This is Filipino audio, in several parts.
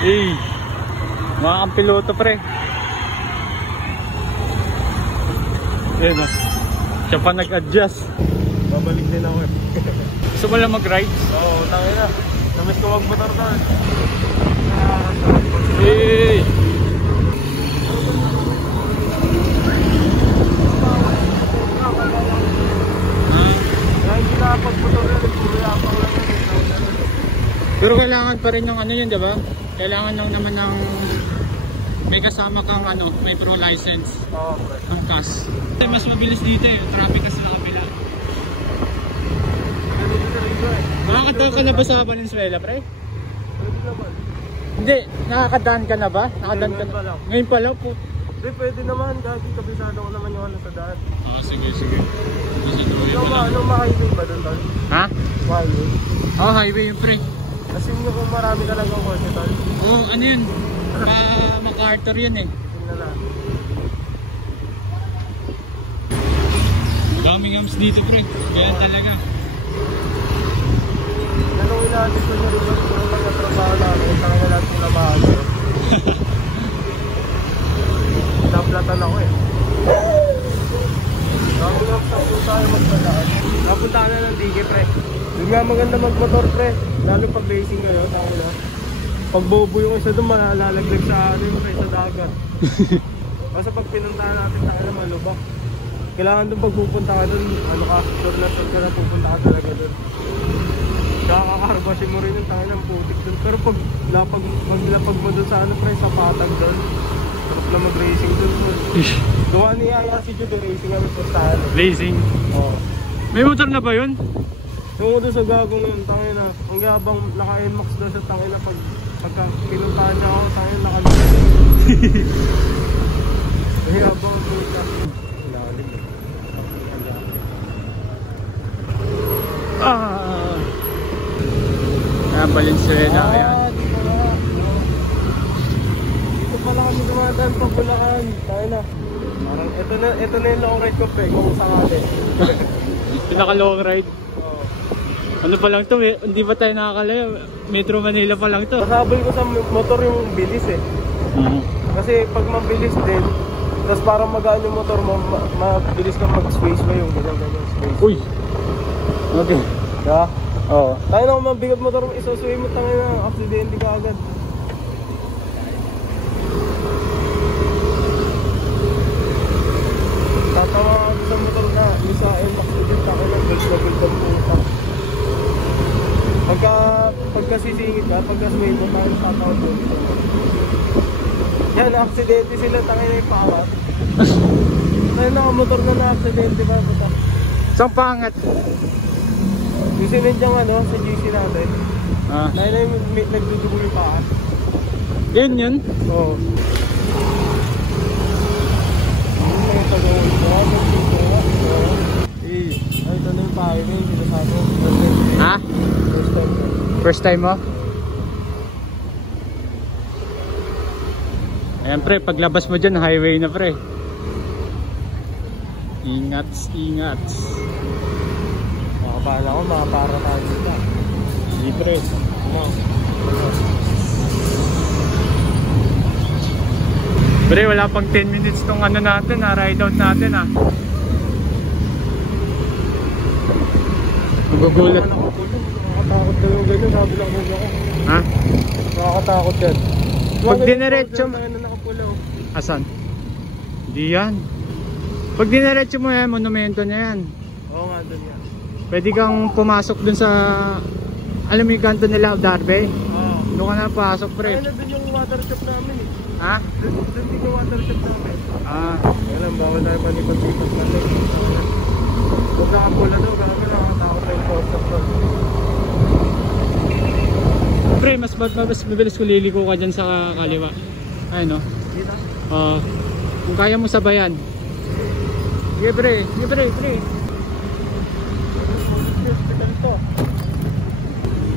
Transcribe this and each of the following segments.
Eh, mga kang piloto pre. Ayan o. Siya pa nag-adjust. Babalik din ako eh. Gusto mo lang mag-ride? Oo, tangin na. Namiss ko mag-motor na. Eh. Hindi na pag-motor na. Pero kailangan pa rin ng ano yun, diba? Kailangan lang naman ng may kasama kang ano, may pro license. Oo, pre. Ang CAS. Mas mabilis dito eh, traffic kasi sa kabila. Nakakadaan ka na ba sa Valenzuela, pre? Pwede naman. Hindi, nakakadaan ka na ba? Nakakadaan ka na? Ngayon pa lang po. Hindi, pwede naman. Kasi kabisado ko naman yung ano sa daan. Sige, sige. Anong ma-highway ba doon, tol? Ha? Highway? Oo, highway yun, pre. Kasi nyo kung marami talagang kotse, tol. Oo, ano yun? MacArthur yun eh. Tingnan na. Daming hams dito, pre. Kaya talaga. Nanungin natin ko nyo rin yung mga trabaho namin. Saka na natin sila bago. Naplatan ako eh. Dami lang sa po tayo magpalaan. Napunta ka na ng Digi, pre. Doon nga maganda magmotor, pre. Lalo pag racing kayo, tayo na. Pag bobo yung isa doon, malalaglag sa ano pre, sa dagat. Kasi pag pinuntahan natin tayo na malubak. Kailangan doon pag pupunta ka doon, ano ka, sure ka na pupunta ka talaga doon. Kaya kakarbasin mo rin yung tayo ng putik doon. Pero pag maglapag mo doon sa ano pre, sa patag doon. Sarap na mag-racing doon. Gawa niya si Jude racing kami po sa ano. Racing? Oo. May motor na ba yun? Tungo doon sa gagong yun, tangin na. Ang yabang naka-NMAX doon sa tangin na pagka pinuntahan niya ako, tangin na naka-NMAX. Ang yabang ang puta. Lalim. Valenzuela, ayan. Dito pala kami dumadaan pa Bulacan. Tayo na. Parang ito na yung long ride ko pre, kung sakali. Pinaka long ride. Oo. Ano pa lang to eh, hindi ba tayo nakakalayo? Metro Manila pa lang to. Masabol ko sa motor yung bilis eh. Kasi pag mabilis din, tapos parang magaan yung motor mo, mabilis kang mag-space ba yung ganyan space. Uy! Okay. Diba? Oo. Tayo na kung mabigat motor mo, isusway mo tangin na, accident ka agad. Tatawa ako sa motor na, isa NMAX din sa akin ng build ang puta. Pagka sisingit ka, pagka sway mo, tayo tatawag doon. Yan, na-aksidente sila, tangin na yung pangat. Tayo nakamotor na na-aksidente ba? Isang pangat. Yung sinedyang ano, sa GC natin. Tayo na yung nagdudugo yung pangat. Yun yun? Oo. Ay, ito na yung pahay na yung sinasabi. Ha? First time mo? Ayan pre, paglabas mo dyan, highway na pre. Ingat, ingat. Makapala ko, makapara tayo dito. Hindi pre. Pre, wala pang 10 minutes tong ano natin ha, ride out natin ha. Magugulat. Nakakatakot daw yung ganyan, sabi lang ko. Ha? Nakakatakot yan. Pag dinerecho mo. Oh. Asan? Hindi yan. Pag dinerecho mo yan, monumento na yan. Oo nga, doon yan. Pwede kang pumasok dun sa, alam mo yung kanto nila, Darby? Oo. Doon ka na pasok pre. Ayun na doon yung water shop namin eh. Ha? Doon din yung water shop namin. Alam, bawal tayo panikot-ikot pala. Huwag nakapula doon, kami nakakatakot na yung post-up doon. Pre, mas mabilis kung liliko ka dyan sa kaliwa. Ayun no? Dito? Kung kaya mo sabayan. Sige pre, sige pre, pre. Hospital to.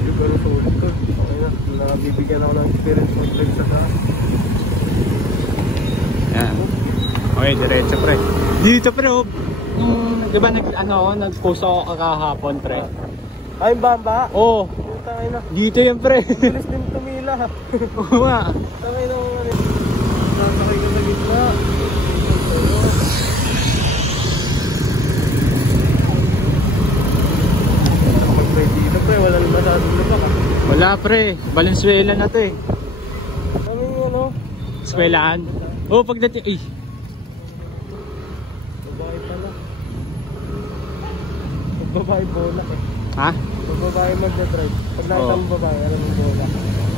Hindi ko na sulit to. Okay na, nakabibigyan ako ng experience mag-trip sa taas. Yan. Okay, diretso pre. Dito pre, oh. Diba nag-post ako kakahapon pre? Ay, bamba? Oo. tangay na. Dito yan pre. Bilis din tumila ha. Oo nga. Tangay na ano. Sasakay ka sa gitna. Mag-try dito pre, wala naman masyadong lubak ha. Wala pre, Valenzuela na to eh. Kami yung ano? Eskwelahan. Oh, pagdating, eh. Babae pala. Babae bola eh. Ha? Babae magdadrive. Pag nakita Oo. mo babae, alam mo bola.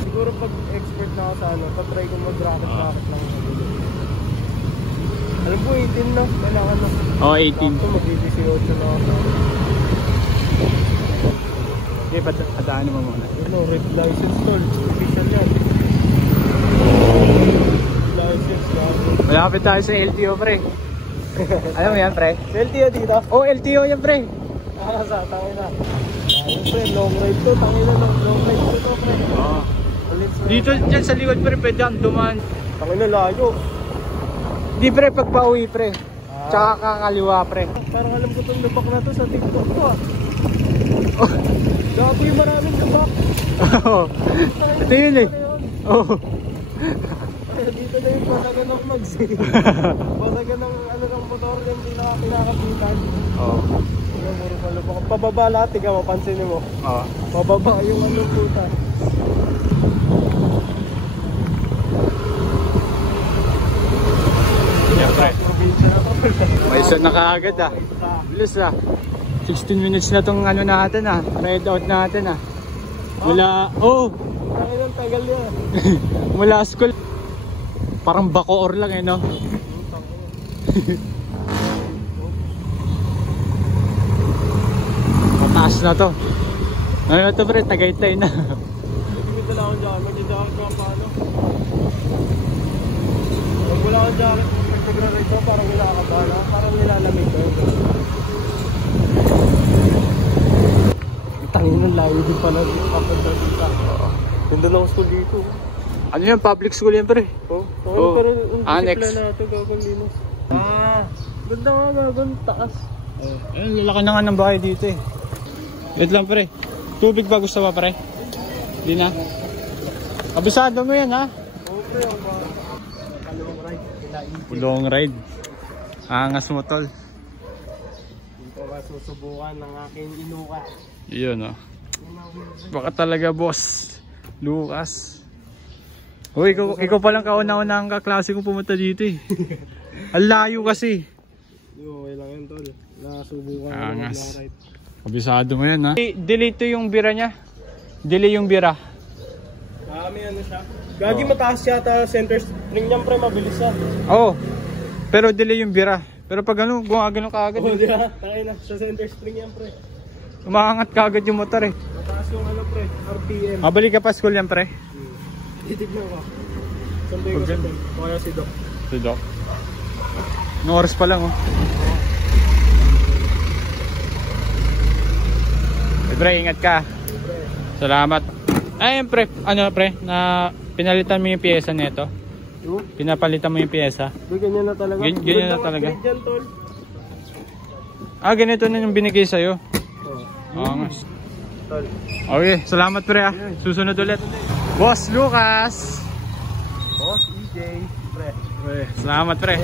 Siguro pag expert na ako sa ano, patry ko mag-racket-racket lang sa dulo. Alam po, 18 na. Kailangan na. Oh, 18. Sakto, mag-18 na ako. Okay, padaanin mo muna. Ano, red license tol. Official yan. License na. Malapit tayo sa LTO pre. Alam mo yan pre? LTO dito? Oh, LTO yan pre. Sa tangin na. Ayun pre, long ride to. Tangin na long ride to pre. Oo. Ulit na. Dito dyan sa likod pre, pwede kang dumaan. Tangin na layo. Di pre, pag pauwi pre. Tsaka kakaliwa pre. Parang alam ko itong lubak na to sa TikTok ko ah. Gabi yung maraming lubak. Oo. Ito yun eh. Oo. Dito na yung basagan ng mags eh. Basagan ng ano ng motor yung pinakapitan. Oo. Puro pa lubak. Pababa lahat, ikaw mapansin mo. Oo. Pababa yung ano puta. Yan pre. Probinsya na to. May isa na kaagad ah. Bilis ah. 16 minutes na tong ano natin ah. Ride out natin ah. Mula, oh. Tangin ang tagal yan. Mula school. Parang Bacoor lang eh no. Mataas na to. Ano na to pre, Tagaytay na. Nagimit na lang akong jacket. Mag-jacket ko paano? Pag wala akong jacket, pag-ride ko parang nilakabala. Parang nilalamig ko. Tangin ng layo din pala dito kapag dito. Ganda lang school dito. Ano yan, public school yan pre? Oh, Oh, pero ang annex. disipla natin gagawin linos. Ganda nga gagawin taas. Ayun, lalaki na nga ng bahay dito eh. Wait lang pre. Tubig ba gusto ba pre? Di na. Kabisado mo yan ha? Okay, ang long ride. Long ride. Angas mo tol. Dito ka susubukan ng aking inuka. Yun oh. Baka talaga boss. Lucas. Uy, ikaw palang kauna-una ang kaklase kong pumunta dito eh. Ang layo kasi. Yo, okay lang yun tol. Nasubukan ko Angas. ng long ride. Kabisado mo yan ha? Delay to yung bira niya. Delay yung bira. May ano siya. Gagi mataas yata center spring niyan pre, mabilis siya. Oo. Pero delay yung bira. Pero pag ano, gumagano ka agad. Oo, di ba? Takay na, sa center spring yan pre. Umaangat ka agad yung motor eh. Mataas yung ano pre, RPM. Mabalik ka pa school yan pre. Titignan ko. Santay ko sa tol. Kaya si Doc. Si Doc. Noong oras pa lang oh. Pre, ingat ka. Salamat. Ayun pre, ano pre, na pinalitan mo yung piyesa nito. Pinapalitan mo yung piyesa. Ganyan na talaga. Ganyan na talaga. Ganyan tol. Ah, ganito na yung binigay sa'yo. Oo nga. Tol. Okay, salamat pre ah. Susunod ulit. Boss Lucas. Boss EJ. Pre. Okay, salamat pre.